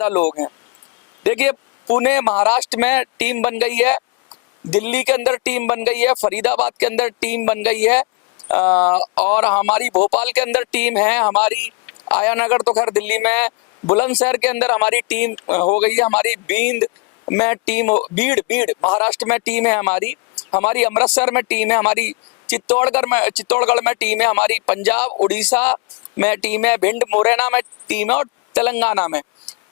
ज्यादा लोग हैं। देखिए, पुणे महाराष्ट्र में टीम बन गई है, दिल्ली के अंदर टीम बन गई है, फरीदाबाद के अंदर टीम बन गई है, और हमारी भोपाल के अंदर टीम है, हमारी आयानगर तो खैर दिल्ली में, बुलंदशहर के अंदर हमारी टीम हो गई है, हमारी बींद में टीम, बीड़ बीड़ महाराष्ट्र में टीम है हमारी अमृतसर में टीम है, हमारी चित्तौड़गढ़ में टीम है, हमारी पंजाब उड़ीसा में टीम है, भिंड मुरैना में टीम है और तेलंगाना में,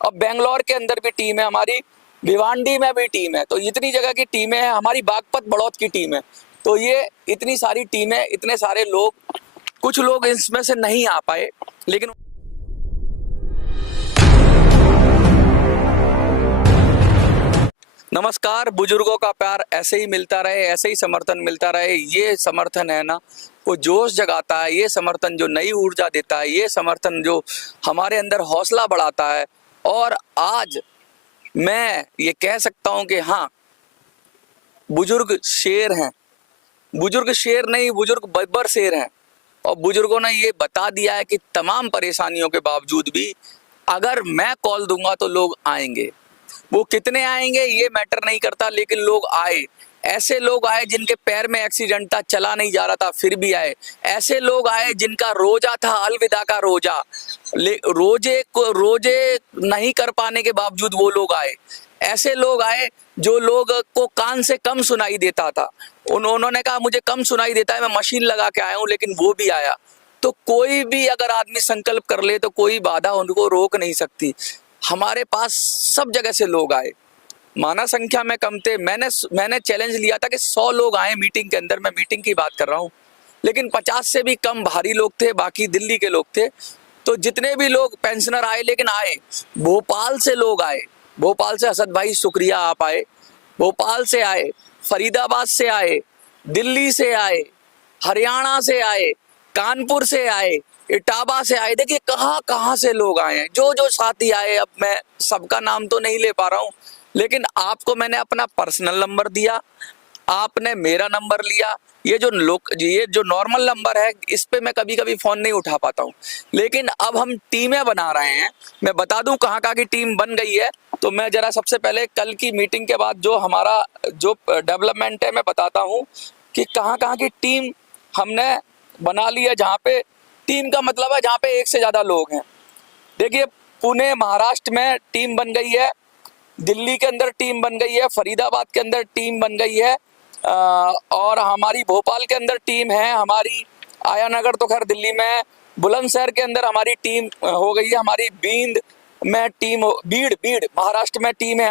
और बेंगलोर के अंदर भी टीम है, हमारी भिवांडी में भी टीम है। तो इतनी जगह की टीमें हैं, हमारी बागपत बड़ौद की टीम है। तो ये इतनी सारी टीमें, इतने सारे लोग, कुछ लोग इसमें से नहीं आ पाए, लेकिन नमस्कार। बुजुर्गों का प्यार ऐसे ही मिलता रहे, ऐसे ही समर्थन मिलता रहे। ये समर्थन है ना, वो जोश जगाता है, ये समर्थन जो नई ऊर्जा देता है, ये समर्थन जो हमारे अंदर हौसला बढ़ाता है। और आज मैं ये कह सकता हूं कि हाँ, बुजुर्ग शेर हैं, बुजुर्ग शेर नहीं, बुजुर्ग बब्बर शेर हैं। और बुजुर्गों ने ये बता दिया है कि तमाम परेशानियों के बावजूद भी अगर मैं कॉल दूंगा तो लोग आएंगे। वो कितने आएंगे ये मैटर नहीं करता, लेकिन लोग आए। ऐसे लोग आए जिनके पैर में एक्सीडेंट था, चला नहीं जा रहा था, फिर भी आए। ऐसे लोग आए जिनका रोजा था, अलविदा का रोजा, रोजे नहीं कर पाने के बावजूद वो लोग आए। ऐसे लोग आए जो लोग को कान से कम सुनाई देता था, उन्होंने कहा मुझे कम सुनाई देता है, मैं मशीन लगा के आया हूं, लेकिन वो भी आया। तो कोई भी अगर आदमी संकल्प कर ले तो कोई बाधा उनको रोक नहीं सकती। हमारे पास सब जगह से लोग आए, माना संख्या में कम थे। मैंने चैलेंज लिया था कि 100 लोग आए मीटिंग के अंदर, मैं मीटिंग की बात कर रहा हूँ, लेकिन 50 से भी कम भारी लोग थे, बाकी दिल्ली के लोग थे। तो जितने भी लोग पेंशनर आए, लेकिन आए। भोपाल से लोग आए, भोपाल से असद भाई शुक्रिया आप आए, भोपाल से आए, फरीदाबाद से आए, दिल्ली से आए, हरियाणा से आए, कानपुर से आए, इटावा से आए। देखिए कहाँ कहाँ से लोग आए हैं, जो जो साथी आए। अब मैं सबका नाम तो नहीं ले पा रहा हूँ, लेकिन आपको मैंने अपना पर्सनल नंबर दिया, आपने मेरा नंबर लिया। ये जो नॉर्मल नंबर है, इस पे मैं कभी कभी फोन नहीं उठा पाता हूँ, लेकिन अब हम टीमें बना रहे हैं। मैं बता दूं कहाँ कहाँ की टीम बन गई है। तो मैं जरा सबसे पहले कल की मीटिंग के बाद जो हमारा जो डेवलपमेंट है मैं बताता हूँ कि कहाँ कहाँ की टीम हमने बना ली है। जहाँ पे टीम का मतलब है जहाँ पे एक से ज्यादा लोग हैं। देखिए, पुणे महाराष्ट्र में टीम बन गई है, दिल्ली के अंदर टीम बन गई है, फरीदाबाद के अंदर टीम बन गई है, और हमारी भोपाल के अंदर टीम है, हमारी आयानगर तो खैर दिल्ली में, बुलंदशहर के अंदर हमारी टीम हो गई है, हमारी बींद में टीम, बीड़ महाराष्ट्र में टीम है,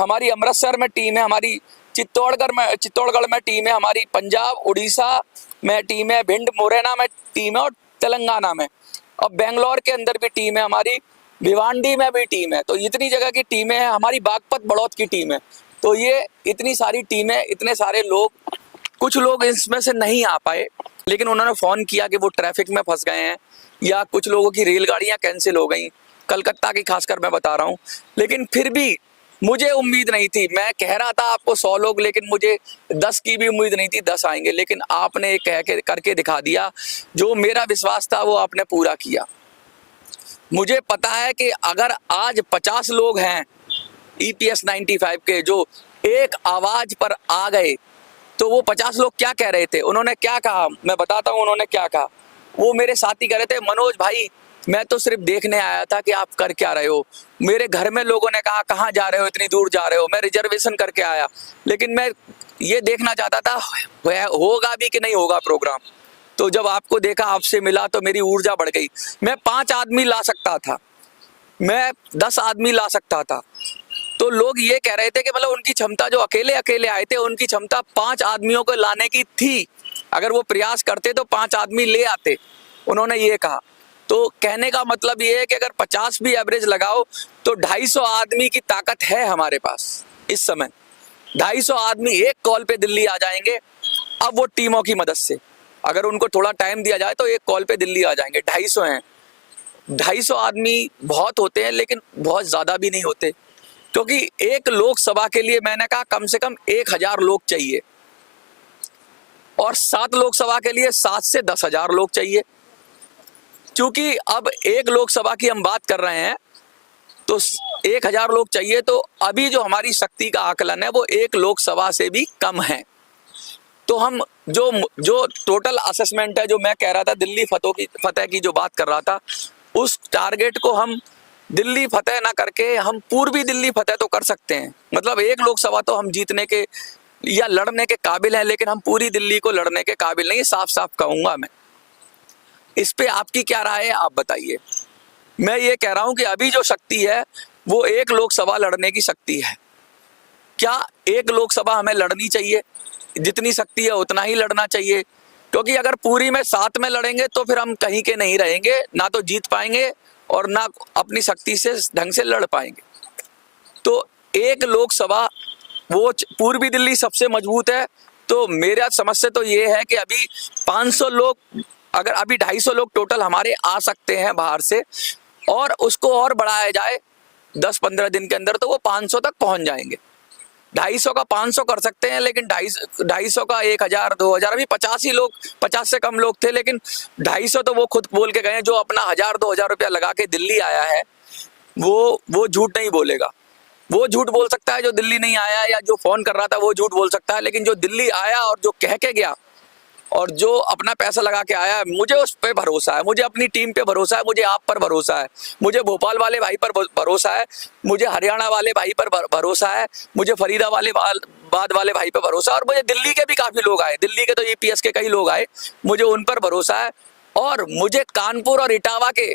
हमारी अमृतसर में टीम है, हमारी चित्तौड़गढ़ में टीम है, हमारी पंजाब उड़ीसा में टीम है, भिंड मुरैना में टीम है और तेलंगाना में, और बेंगलोर के अंदर भी टीम है, हमारी भिवांडी में भी टीम है। तो इतनी जगह की टीमें हैं, हमारी बागपत बड़ौद की टीम है। तो ये इतनी सारी टीमें, इतने सारे लोग, कुछ लोग इसमें से नहीं आ पाए, लेकिन उन्होंने फोन किया कि वो ट्रैफिक में फंस गए हैं, या कुछ लोगों की रेलगाड़ियां कैंसिल हो गई, कलकत्ता की खासकर मैं बता रहा हूँ। लेकिन फिर भी मुझे उम्मीद नहीं थी, मैं कह रहा था आपको 100 लोग, लेकिन मुझे 10 की भी उम्मीद नहीं थी 10 आएंगे। लेकिन आपने कह के करके दिखा दिया, जो मेरा विश्वास था वो आपने पूरा किया। मुझे पता है कि अगर आज 50 लोग हैं EPS 95 के जो एक आवाज पर आ गए, तो वो 50 लोग क्या कह रहे थे, उन्होंने क्या कहा, मैं बताता हूँ उन्होंने क्या कहा। वो मेरे साथी कह रहे थे, मनोज भाई मैं तो सिर्फ देखने आया था कि आप कर क्या रहे हो। मेरे घर में लोगों ने कहा कहाँ जा रहे हो, इतनी दूर जा रहे हो, मैं रिजर्वेशन करके आया, लेकिन मैं ये देखना चाहता था होगा भी कि नहीं होगा प्रोग्राम। तो जब आपको देखा, आपसे मिला, तो मेरी ऊर्जा बढ़ गई। मैं 5 आदमी ला सकता था, मैं 10 आदमी ला सकता था। तो लोग ये कह रहे थे कि मतलब उनकी क्षमता, जो अकेले अकेले आए थे, उनकी क्षमता 5 आदमियों को लाने की थी। अगर वो प्रयास करते तो 5 आदमी ले आते, उन्होंने ये कहा। तो कहने का मतलब ये है कि अगर 50 भी एवरेज लगाओ तो 250 आदमी की ताकत है हमारे पास इस समय। 250 आदमी एक कॉल पे दिल्ली आ जाएंगे। अब वो टीमों की मदद से, अगर उनको थोड़ा टाइम दिया जाए तो एक कॉल पे दिल्ली आ जाएंगे। 250 हैं। 250 आदमी बहुत होते हैं, लेकिन बहुत ज्यादा भी नहीं होते, क्योंकि एक लोकसभा के लिए मैंने कहा कम से कम 1000 लोग चाहिए, और 7 लोकसभा के लिए 7 से 10,000 लोग चाहिए। क्योंकि अब एक लोकसभा की हम बात कर रहे हैं, तो 1000 लोग चाहिए, तो अभी जो हमारी शक्ति का आकलन है वो 1 लोकसभा से भी कम है। तो हम जो जो टोटल असेसमेंट है, जो मैं कह रहा था दिल्ली फतेह की जो बात कर रहा था, उस टारगेट को हम दिल्ली फतेह ना करके हम पूर्वी दिल्ली फतेह तो कर सकते हैं। मतलब 1 लोकसभा तो हम जीतने के या लड़ने के काबिल हैं, लेकिन हम पूरी दिल्ली को लड़ने के काबिल नहीं, साफ साफ कहूंगा मैं। इस पे आपकी क्या राय है, आप बताइए। मैं ये कह रहा हूं कि अभी जो शक्ति है वो 1 लोकसभा लड़ने की शक्ति है। क्या 1 लोकसभा हमें लड़नी चाहिए? जितनी शक्ति है उतना ही लड़ना चाहिए, क्योंकि अगर पूरी में 7 में लड़ेंगे तो फिर हम कहीं के नहीं रहेंगे, ना तो जीत पाएंगे और ना अपनी शक्ति से ढंग से लड़ पाएंगे। तो 1 लोकसभा, वो पूर्वी दिल्ली सबसे मजबूत है। तो मेरा समझ से तो ये है कि अभी 500 लोग, अगर अभी 250 लोग टोटल हमारे आ सकते हैं बाहर से, और उसको और बढ़ाया जाए 10-15 दिन के अंदर, तो वो 500 तक पहुंच जाएंगे। 250 का 500 कर सकते हैं, लेकिन 250 का 1000 2000, अभी 50 ही लोग, 50 से कम लोग थे, लेकिन 250 तो वो खुद बोल के गए। जो अपना 1000-2000 रुपया लगा के दिल्ली आया है वो झूठ नहीं बोलेगा। वो झूठ बोल सकता है जो दिल्ली नहीं आया, या जो फोन कर रहा था वो झूठ बोल सकता है, लेकिन जो दिल्ली आया और जो कह के गया और जो अपना पैसा लगा के आया, मुझे उस पे भरोसा है, मुझे अपनी टीम पे भरोसा है, मुझे आप पर भरोसा है, मुझे भोपाल वाले भाई पर भरोसा है, मुझे हरियाणा वाले भाई पर भरोसा है, मुझे फरीदाबाद वाले भाई पर भरोसा है, और मुझे दिल्ली के भी काफी लोग आए, दिल्ली के तो ईपीएस के कई लोग आए, मुझे उन पर भरोसा है। और मुझे कानपुर और इटावा के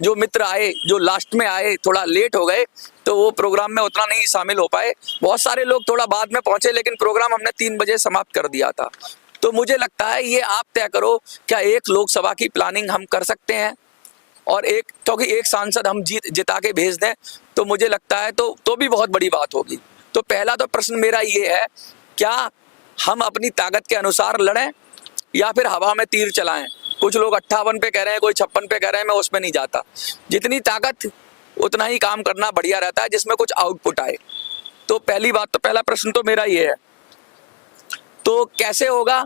जो मित्र आए, जो लास्ट में आए, थोड़ा लेट हो गए तो वो प्रोग्राम में उतना नहीं शामिल हो पाए। बहुत सारे लोग थोड़ा बाद में पहुंचे, लेकिन प्रोग्राम हमने 3 बजे समाप्त कर दिया था। तो मुझे लगता है ये आप तय करो, क्या 1 लोकसभा की प्लानिंग हम कर सकते हैं, और क्योंकि 1 सांसद हम जिता के भेज दें, तो मुझे लगता है तो भी बहुत बड़ी बात होगी। तो पहला तो प्रश्न मेरा ये है, क्या हम अपनी ताकत के अनुसार लड़ें या फिर हवा में तीर चलाएं? कुछ लोग 58 पे कह रहे हैं, कोई 56 पे कह रहे हैं, मैं उसमें नहीं जाता। जितनी ताकत उतना ही काम करना बढ़िया रहता है, जिसमें कुछ आउटपुट आए। तो पहली बात, तो पहला प्रश्न तो मेरा ये है। तो कैसे होगा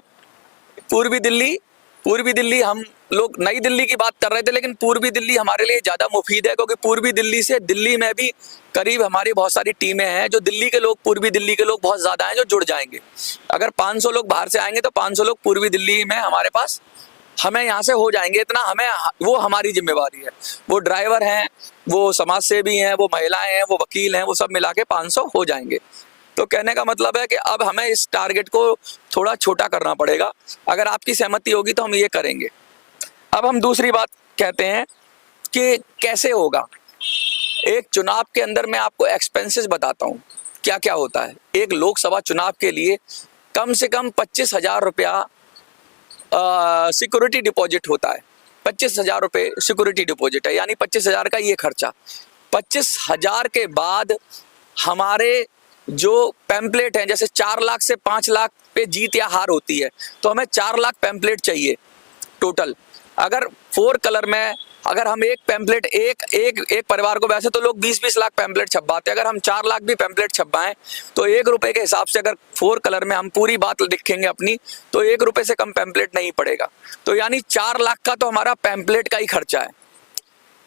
पूर्वी दिल्ली? हम लोग नई दिल्ली की बात कर रहे थे, लेकिन पूर्वी दिल्ली हमारे लिए ज्यादा मुफीद है, क्योंकि पूर्वी दिल्ली से दिल्ली में भी करीब हमारी बहुत सारी टीमें हैं, जो दिल्ली के लोग, पूर्वी दिल्ली के लोग बहुत ज्यादा हैं जो जुड़ जाएंगे। अगर 500 लोग बाहर से आएंगे तो 500 लोग पूर्वी दिल्ली में हमारे पास, हमें यहाँ से हो जाएंगे। इतना हमें, वो हमारी जिम्मेवारी है। वो ड्राइवर हैं, वो समाज सेवी हैं, वो महिलाएं हैं, वो वकील हैं, वो सब मिला के 500 हो जाएंगे। तो कहने का मतलब है कि अब हमें इस टारगेट को थोड़ा छोटा करना पड़ेगा। अगर आपकी सहमति होगी तो हम ये करेंगे। अब हम दूसरी बात कहते हैं कि कैसे होगा। एक चुनाव के अंदर मैं आपको एक्सपेंसेस बताता हूँ क्या क्या होता है। एक लोकसभा चुनाव के लिए कम से कम 25,000 रुपया सिक्योरिटी डिपॉजिट होता है। 25,000 रुपये सिक्योरिटी डिपॉजिट है, यानी 25,000 का ये खर्चा। 25,000 के बाद हमारे जो पैम्पलेट हैं, जैसे 4 लाख से 5 लाख पे जीत या हार होती है, तो हमें 4 लाख पैम्पलेट चाहिए टोटल। अगर 4 कलर में, अगर हम एक पैम्पलेट एक परिवार को, वैसे तो लोग 20-20 लाख पैम्पलेट छपवाते हैं, अगर हम 4 लाख भी पैम्पलेट छपवाएं तो 1 रुपए के हिसाब से अगर 4 कलर में हम पूरी बात लिखेंगे अपनी, तो 1 रुपए से कम पैम्पलेट नहीं पड़ेगा। तो यानी 4 लाख का तो हमारा पैम्पलेट का ही खर्चा है।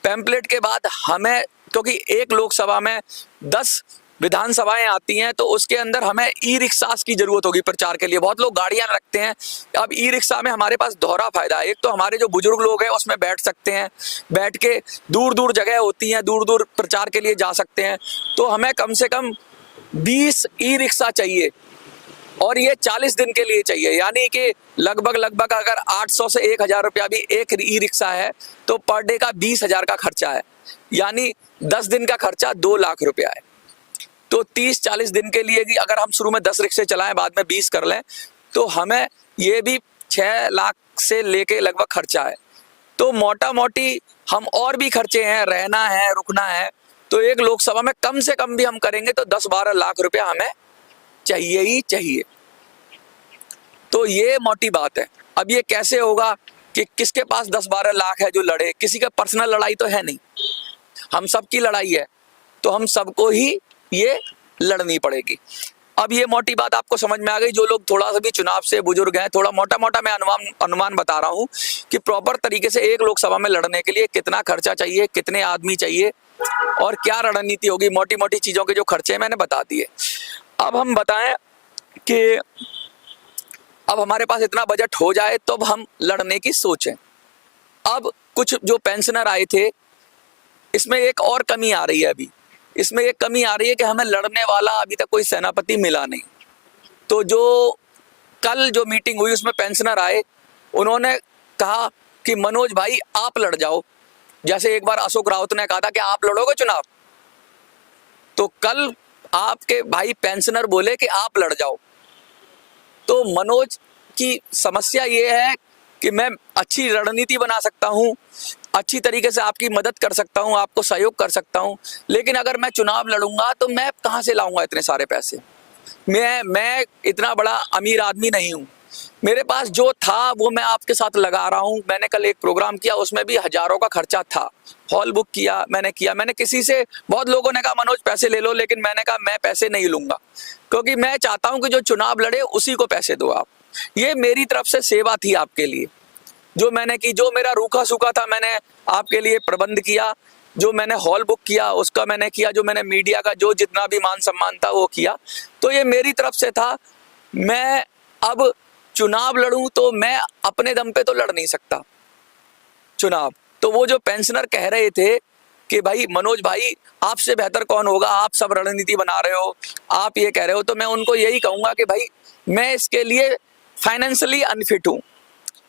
पैम्पलेट के बाद हमें, क्योंकि एक लोकसभा में 10 विधानसभाएं आती हैं, तो उसके अंदर हमें ई रिक्शास की जरूरत होगी प्रचार के लिए। बहुत लोग गाड़ियां रखते हैं। अब ई रिक्शा में हमारे पास दोहरा फायदा है। एक तो हमारे जो बुजुर्ग लोग हैं उसमें बैठ सकते हैं, बैठ के दूर दूर जगह होती हैं, दूर दूर प्रचार के लिए जा सकते हैं। तो हमें कम से कम 20 ई रिक्शा चाहिए, और ये 40 दिन के लिए चाहिए। यानी कि लगभग अगर 800 से 1,000 रुपया भी एक ई रिक्शा है, तो पर डे का 20,000 का खर्चा है, यानी 10 दिन का खर्चा 2 लाख रुपया है। तो 30-40 दिन के लिए, कि अगर हम शुरू में 10 रिक्शे चलाएं, बाद में 20 कर लें, तो हमें ये भी 6 लाख से लेके लगभग खर्चा है। तो मोटा मोटी हम और भी खर्चे हैं, रहना है, रुकना है। तो एक लोकसभा में कम से कम भी हम करेंगे तो 10-12 लाख रुपया हमें चाहिए ही चाहिए। तो ये मोटी बात है। अब ये कैसे होगा कि किसके पास 10-12 लाख है जो लड़े? किसी का पर्सनल लड़ाई तो है नहीं, हम सबकी लड़ाई है, तो हम सबको ही ये लड़नी पड़ेगी। अब ये मोटी बात आपको समझ में आ गई। जो लोग थोड़ा सा भी चुनाव से बुजुर्ग हैं, थोड़ा मोटा मैं अनुमान बता रहा हूं कि प्रॉपर तरीके से एक लोकसभा में लड़ने के लिए कितना खर्चा चाहिए, कितने आदमी चाहिए, और क्या रणनीति होगी, मोटी मोटी चीजों के जो खर्चे मैंने बता दिए। अब हम बताएं कि अब हमारे पास इतना बजट हो जाए तो अब हम लड़ने की सोचें। अब कुछ जो पेंशनर आए थे, इसमें एक और कमी आ रही है। अभी इसमें एक कमी आ रही है कि हमें लड़ने वाला अभी तक कोई सेनापति मिला नहीं। तो जो कल जो मीटिंग हुई उसमें पेंशनर आए, उन्होंने कहा कि मनोज भाई आप लड़ जाओ। जैसे एक बार अशोक रावत ने कहा था कि आप लड़ोगे चुनाव, तो कल आपके भाई पेंशनर बोले कि आप लड़ जाओ। तो मनोज की समस्या ये है कि मैं अच्छी रणनीति बना सकता हूँ, अच्छी तरीके से आपकी मदद कर सकता हूँ, आपको सहयोग कर सकता हूँ, लेकिन अगर मैं चुनाव लड़ूंगा तो मैं कहाँ से लाऊंगा इतने सारे पैसे। मैं इतना बड़ा अमीर आदमी नहीं हूँ। मेरे पास जो था वो मैं आपके साथ लगा रहा हूँ। मैंने कल एक प्रोग्राम किया, उसमें भी हजारों का खर्चा था। हॉल बुक किया मैंने किसी से, बहुत लोगों ने कहा मनोज पैसे ले लो, लेकिन मैंने कहा मैं पैसे नहीं लूंगा, क्योंकि मैं चाहता हूं कि जो चुनाव लड़े उसी को पैसे दो आप। ये मेरी तरफ से सेवा थी आपके लिए, जो मैंने की, जो मेरा रूखा सूखा था मैंने आपके लिए प्रबंध किया, जो मैंने हॉल बुक किया उसका मैंने किया, जो मैंने मीडिया का जो जितना भी मान सम्मान था वो किया। तो ये मेरी तरफ से था। मैं अब चुनाव लड़ूं तो मैं अपने दम पे तो लड़ नहीं सकता चुनाव। तो वो जो पेंशनर कह रहे थे कि भाई मनोज भाई आपसे बेहतर कौन होगा, आप सब रणनीति बना रहे हो, आप ये कह रहे हो, तो मैं उनको यही कहूंगा कि भाई मैं इसके लिए फाइनेंशियली अनफिट हूँ,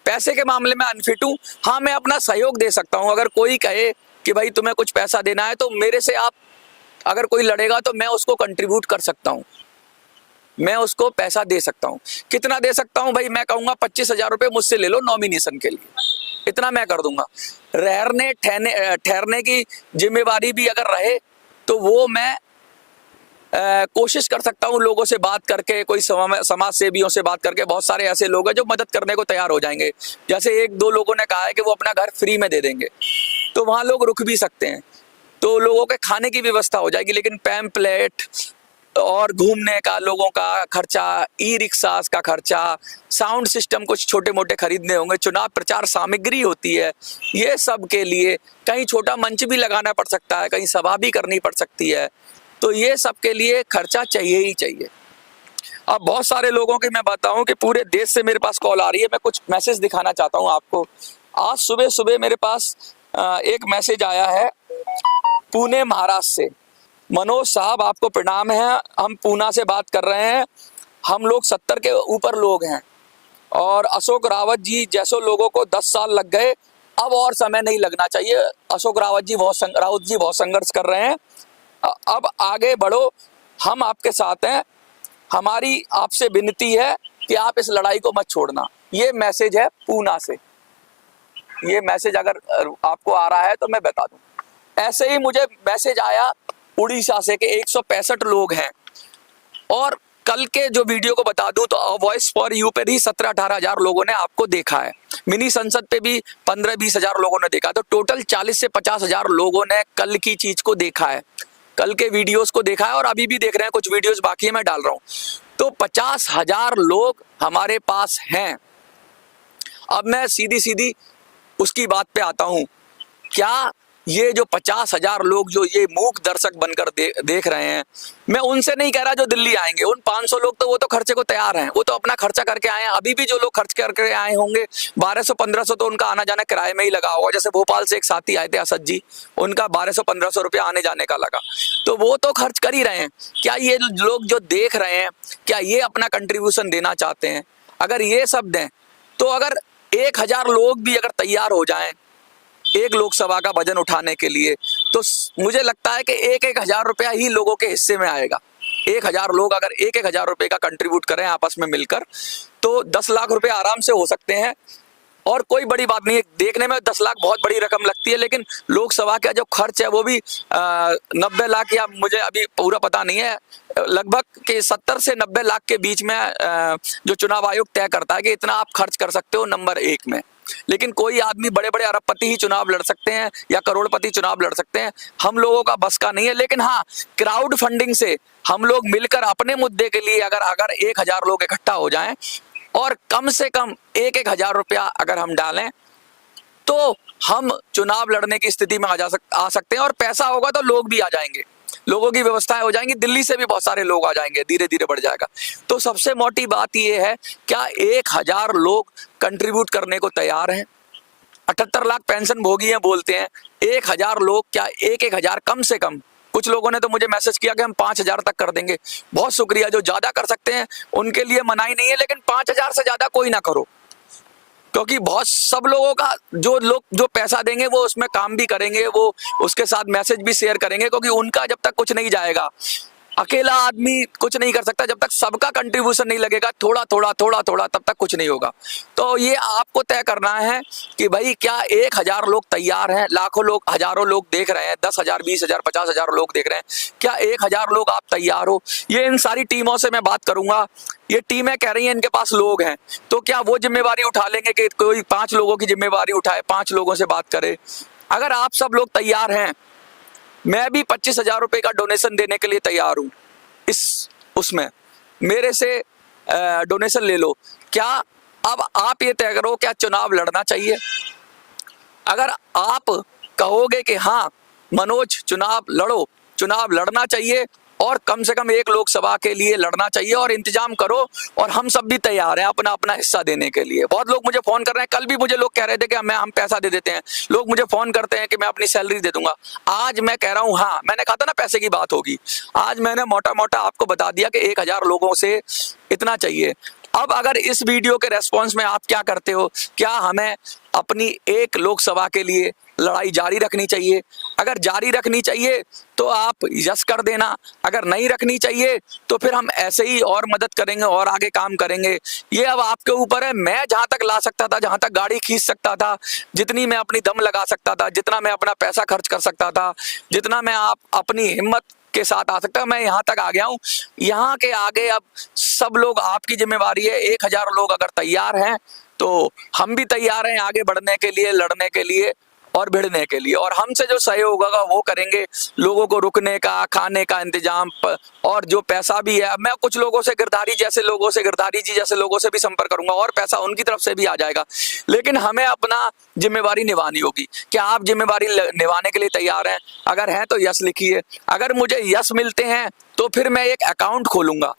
पैसे के मामले में अनफिट हूँ। हाँ, मैं अपना सहयोग दे सकता हूँ। अगर कोई कहे कि भाई तुम्हें कुछ पैसा देना है तो मेरे से आप, अगर कोई लड़ेगा तो मैं उसको कंट्रीब्यूट कर सकता हूँ, मैं उसको पैसा दे सकता हूँ। कितना दे सकता हूँ भाई, मैं कहूंगा 25,000 रुपये मुझसे ले लो नॉमिनेशन के लिए, इतना मैं कर दूंगा। रहने ठहरने की जिम्मेवारी भी अगर रहे तो वो मैं कोशिश कर सकता हूँ लोगों से बात करके, कोई समाज सेवियों से बात करके। बहुत सारे ऐसे लोग हैं जो मदद करने को तैयार हो जाएंगे। जैसे एक दो लोगों ने कहा है कि वो अपना घर फ्री में दे देंगे, तो वहां लोग रुक भी सकते हैं, तो लोगों के खाने की व्यवस्था हो जाएगी। लेकिन पैम्पलेट और घूमने का लोगों का खर्चा, ई रिक्शा का खर्चा, साउंड सिस्टम कुछ छोटे मोटे खरीदने होंगे, चुनाव प्रचार सामग्री होती है, ये सब के लिए कहीं छोटा मंच भी लगाना पड़ सकता है, कहीं सभा भी करनी पड़ सकती है, तो ये सब के लिए खर्चा चाहिए ही चाहिए। अब बहुत सारे लोगों की मैं बताऊं कि पूरे देश से मेरे पास कॉल आ रही है। मैं कुछ मैसेज दिखाना चाहता हूं आपको। आज सुबह सुबह मेरे पास एक मैसेज आया है पुणे महाराष्ट्र से। मनोज साहब आपको प्रणाम है, हम पूना से बात कर रहे हैं। हम लोग 70 के ऊपर लोग हैं और अशोक रावत जी जैसे लोगों को 10 साल लग गए, अब और समय नहीं लगना चाहिए। अशोक रावत जी बहुत संघर्ष कर रहे हैं, अब आगे बढ़ो, हम आपके साथ हैं। हमारी आपसे विनती है कि आप इस लड़ाई को मत छोड़ना। ये मैसेज है पूना से। ये मैसेज अगर आपको आ रहा है तो मैं बता दूं। ऐसे ही मुझे मैसेज आया उड़ीसा से कि 165 लोग हैं, और कल के जो वीडियो को बता दूं तो वॉइस फॉर यू पे भी 17-18 हजार लोगों ने आपको देखा है, मिनी संसद पे भी 15-20 हजार लोगों ने देखा, तो टोटल 40 से 50 हजार लोगों ने कल की चीज को देखा है, कल के वीडियोस को देखा है, और अभी भी देख रहे हैं। कुछ वीडियोस बाकी है, मैं डाल रहा हूं। तो 50,000 लोग हमारे पास हैं। अब मैं सीधी सीधी उसकी बात पे आता हूं। क्या ये जो 50,000 लोग जो ये मूक दर्शक बनकर देख रहे हैं, मैं उनसे नहीं कह रहा जो दिल्ली आएंगे, उन 500 लोग तो वो तो खर्चे को तैयार हैं, वो तो अपना खर्चा करके आए हैं। अभी भी जो लोग खर्च करके आए होंगे 1200-1500 तो उनका आना जाना किराए में ही लगा होगा। जैसे भोपाल से एक साथी आए थे असद जी, उनका 1200-1500 रुपया आने जाने का लगा, तो वो तो खर्च कर ही रहे हैं। क्या ये लोग जो देख रहे हैं, क्या ये अपना कंट्रीब्यूशन देना चाहते हैं? अगर ये सब दें तो अगर 1000 लोग भी अगर तैयार हो जाएं एक लोकसभा का वजन उठाने के लिए, तो मुझे लगता है कि 1-1 हजार रुपया ही लोगों के हिस्से में आएगा। 1000 लोग अगर 1-1 हजार रुपए का कंट्रीब्यूट करें आपस में मिलकर, तो 10 लाख रुपए आराम से हो सकते हैं। और कोई बड़ी बात नहीं है, देखने में 10 लाख बहुत बड़ी रकम लगती है, लेकिन लोकसभा का जो खर्च है वो भी 90 लाख, या मुझे अभी पूरा पता नहीं है, लगभग के 70 से 90 लाख के बीच में जो चुनाव आयोग तय करता है कि इतना आप खर्च कर सकते हो नंबर 1 में। लेकिन कोई आदमी, बड़े बड़े अरबपति ही चुनाव लड़ सकते हैं या करोड़पति चुनाव लड़ सकते हैं, हम लोगों का बस का नहीं है। लेकिन हाँ, क्राउड फंडिंग से हम लोग मिलकर अपने मुद्दे के लिए अगर 1000 लोग इकट्ठा हो जाएं और कम से कम 1-1 हजार रुपया अगर हम डालें, तो हम चुनाव लड़ने की स्थिति में आ सकते हैं, और पैसा होगा तो लोग भी आ जाएंगे, लोगों की व्यवस्थाएं हो जाएंगी, दिल्ली से भी बहुत सारे लोग आ जाएंगे, धीरे धीरे बढ़ जाएगा। तो सबसे मोटी बात यह है, क्या 1000 लोग कंट्रीब्यूट करने को तैयार हैं? 78 लाख पेंशन भोगी हैं बोलते हैं, 1000 लोग, क्या 1000 कम से कम? कुछ लोगों ने तो मुझे मैसेज किया कि हम 5000 तक कर देंगे। बहुत शुक्रिया, जो ज्यादा कर सकते हैं उनके लिए मनाही नहीं है, लेकिन 5000 से ज्यादा कोई ना करो, क्योंकि बहुत सब लोगों का जो लोग जो पैसा देंगे वो उसमें काम भी करेंगे, वो उसके साथ मैसेज भी शेयर करेंगे, क्योंकि उनका जब तक कुछ नहीं जाएगा, अकेला आदमी कुछ नहीं कर सकता, जब तक सबका कंट्रीब्यूशन नहीं लगेगा, थोड़ा थोड़ा थोड़ा थोड़ा, तब तक कुछ नहीं होगा। तो ये आपको तय करना है कि भाई क्या 1000 लोग तैयार हैं? लाखों लोग, हजारों लोग देख रहे हैं, 10,000, 20,000, 50,000 लोग देख रहे हैं, क्या 1000 लोग आप तैयार हो? ये इन सारी टीमों से मैं बात करूंगा। ये टीमें कह रही हैं इनके पास लोग हैं, तो क्या वो जिम्मेवारी उठा लेंगे कि कोई 5 लोगों की जिम्मेवारी उठाए, 5 लोगों से बात करे? अगर आप सब लोग तैयार हैं, मैं भी 25,000 रुपए का डोनेशन देने के लिए तैयार हूं। उसमें मेरे से डोनेशन ले लो। क्या अब आप ये तय करो, क्या चुनाव लड़ना चाहिए? अगर आप कहोगे कि हाँ मनोज चुनाव लड़ो, चुनाव लड़ना चाहिए, और कम से कम 1 लोकसभा के लिए लड़ना चाहिए, और इंतजाम करो, और हम सब भी तैयार हैं अपना अपना हिस्सा देने के लिए। बहुत लोग मुझे फोन कर रहे हैं, कल भी मुझे लोग कह रहे थे कि हम पैसा दे देते हैं, लोग मुझे फोन करते हैं कि मैं अपनी सैलरी दे दूंगा। आज मैं कह रहा हूं, हाँ मैंने कहा था ना पैसे की बात होगी, आज मैंने मोटा मोटा आपको बता दिया कि 1000 लोगों से इतना चाहिए। अब अगर इस वीडियो के रेस्पॉन्स में आप क्या करते हो? क्या हमें अपनी 1 लोकसभा के लिए लड़ाई जारी रखनी चाहिए? अगर जारी रखनी चाहिए तो आप यस कर देना, अगर नहीं रखनी चाहिए तो फिर हम ऐसे ही और मदद करेंगे और आगे काम करेंगे। ये अब आपके ऊपर है। मैं जहां तक ला सकता था, जहां तक गाड़ी खींच सकता था, जितनी मैं अपनी दम लगा सकता था, जितना मैं अपना पैसा खर्च कर सकता था, जितना मैं अपनी हिम्मत के साथ आ सकता, मैं यहाँ तक आ गया हूँ। यहाँ के आगे अब सब लोग आपकी जिम्मेवारी है। 1000 लोग अगर तैयार हैं तो हम भी तैयार हैं आगे बढ़ने के लिए, लड़ने के लिए और भिड़ने के लिए, और हमसे जो सहयोग होगा वो करेंगे। लोगों को रुकने का, खाने का इंतजाम, और जो पैसा भी है, मैं कुछ लोगों से, गिरधारी जी जैसे लोगों से भी संपर्क करूंगा, और पैसा उनकी तरफ से भी आ जाएगा। लेकिन हमें अपना जिम्मेवारी निभानी होगी। क्या आप जिम्मेवारी निभाने के लिए तैयार हैं? अगर हैं तो यस लिखिए। अगर मुझे यस मिलते हैं तो फिर मैं एक अकाउंट खोलूंगा।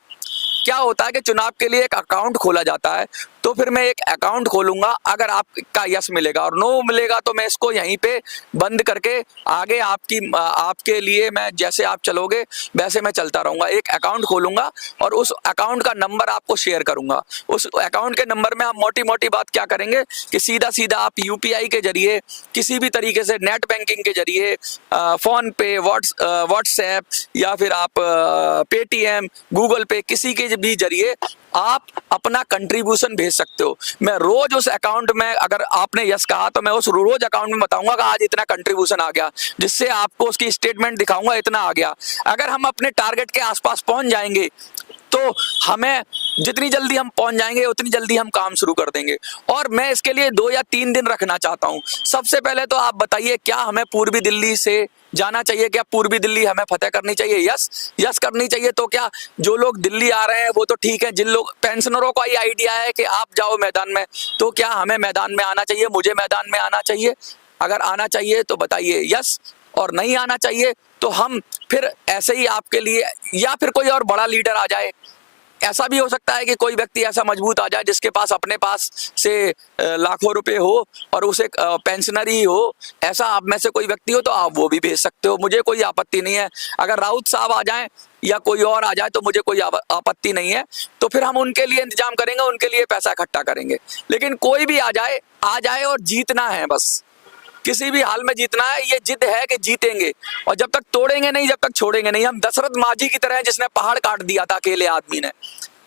क्या होता है कि चुनाव के लिए एक अकाउंट खोला जाता है, तो फिर मैं एक अकाउंट खोलूंगा। अगर आपका यस मिलेगा, और नो मिलेगा तो मैं इसको यहीं पे बंद करके आगे आपके लिए मैं, जैसे आप चलोगे वैसे मैं चलता रहूंगा। एक अकाउंट खोलूंगा और उस अकाउंट का नंबर आपको शेयर करूंगा। उस अकाउंट के नंबर में हम मोटी मोटी बात क्या करेंगे कि सीधा सीधा आप यूपीआई के जरिए, किसी भी तरीके से, नेट बैंकिंग के जरिए, फोन पे, व्हाट्सएप, या फिर आप पेटीएम, गूगल पे, किसी के भी जरिए आप अपना कंट्रीब्यूशन भेज सकते हो। मैं रोज उस अकाउंट में, अगर आपने यस कहा तो मैं उस रोज अकाउंट में बताऊंगा कि आज इतना कंट्रीब्यूशन आ गया, जिससे आपको उसकी स्टेटमेंट दिखाऊंगा इतना आ गया। अगर हम अपने टारगेट के आसपास पहुंच जाएंगे तो हमें, जितनी जल्दी हम पहुंच जाएंगे उतनी जल्दी हम काम शुरू कर देंगे। और मैं इसके लिए 2 या 3 दिन रखना चाहता हूं। सबसे पहले तो आप बताइए, क्या हमें पूर्वी दिल्ली से जाना चाहिए? क्या पूर्वी दिल्ली हमें फतेह करनी चाहिए? यस करनी चाहिए। तो क्या जो लोग दिल्ली आ रहे हैं वो तो ठीक है, जिन लोग पेंशनरों का ये आइडिया है कि आप जाओ मैदान में, तो क्या हमें मैदान में आना चाहिए? मुझे मैदान में आना चाहिए? अगर आना चाहिए तो बताइए यस, और नहीं आना चाहिए तो हम फिर ऐसे ही आपके लिए, या फिर कोई और बड़ा लीडर आ जाए। ऐसा भी हो सकता है कि कोई व्यक्ति ऐसा मजबूत आ जाए जिसके पास अपने पास से लाखों रुपए हो और उसे पेंशनर ही हो, ऐसा आप में से कोई व्यक्ति हो तो आप वो भी भेज सकते हो, मुझे कोई आपत्ति नहीं है। अगर राउत साहब आ जाएं या कोई और आ जाए तो मुझे कोई आपत्ति नहीं है। तो फिर हम उनके लिए इंतजाम करेंगे, उनके लिए पैसा इकट्ठा करेंगे। लेकिन कोई भी आ जाए और जीतना है, बस किसी भी हाल में जीतना है। ये जिद है कि जीतेंगे, और जब तक तोड़ेंगे नहीं, जब तक छोड़ेंगे नहीं। हम दशरथ माझी की तरह हैं जिसने पहाड़ काट दिया था अकेले आदमी ने,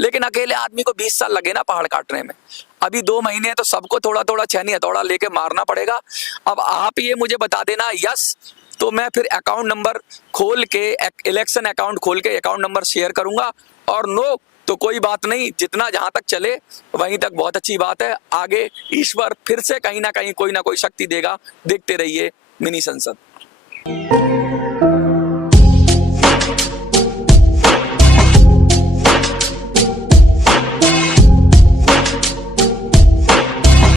लेकिन अकेले आदमी को 20 साल लगे ना पहाड़ काटने में। अभी 2 महीने तो सबको थोड़ा थोड़ा छेनी हथौड़ा लेके मारना पड़ेगा। अब आप ये मुझे बता देना यस, तो मैं फिर अकाउंट नंबर खोल के, इलेक्शन अकाउंट खोल के अकाउंट नंबर शेयर करूंगा। और नो तो कोई बात नहीं, जितना जहां तक चले वहीं तक बहुत अच्छी बात है। आगे ईश्वर फिर से कहीं ना कहीं कोई ना कोई शक्ति देगा। देखते रहिए मिनी संसद।